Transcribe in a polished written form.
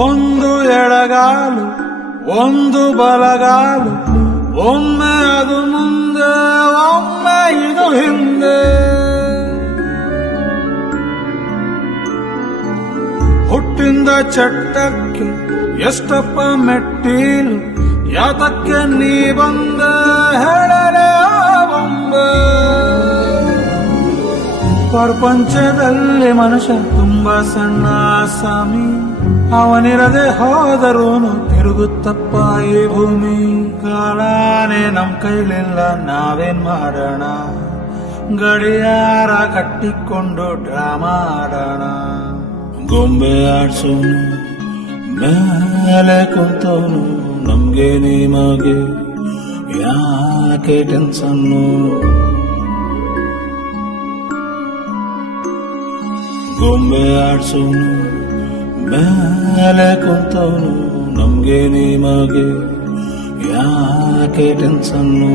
ಒಂದು ಎಡಗಾಲು ಒಂದು ಬಲಗಾಲು, ಒಮ್ಮೆ ಅದು ಮುಂದೆ ಒಮ್ಮೆ ಇದು ಹಿಂದೆ. ಹುಟ್ಟಿಂದ ಚಟ್ಟಕ್ಕೆ ಎಷ್ಟಪ್ಪ ಮೆಟ್ಟೀಲು, ಯಾತಕ್ಕೆ ನೀ ಬಂದ ಹೇಳಲೆ ಬೊಂಬೆ. ಪ್ರಪಂಚದಲ್ಲಿ ಮನುಷ್ಯ ತುಂಬಾ ಸಣ್ಣ ಸ್ವಾಮಿ, ಅವನಿರದೆ ಹೋದರೂನು ತಿರುಗುತ್ತಪ್ಪ ಈ ಭೂಮಿ. ಕಾಲಾನೇ ನಮ್ ಕೈಲಿಲ್ಲ, ನಾವೇನ್ ಮಾಡೋಣ, ಗಡಿಯಾರ ಕಟ್ಟಿಕೊಂಡು ಡ್ರಾಮಾ ಆಡೋಣ. ಗೊಂಬೆ ಆಡ್ಸೋನು ಮೇಲೆ ಕುಂತವನು, ನಮ್ಗೆ ನಿಮಗೆ ಯಾಕೆ ಟೆನ್ಷನ್ನು. ಗೊಂಬೆ ಆಡ್ಸೋನು ಮೇಲೆ ಕುಂತವನು, ನಮ್ಗೆ ನಿಮಗೆ ಯಾಕೆ ಟೆನ್ಷನ್ನು.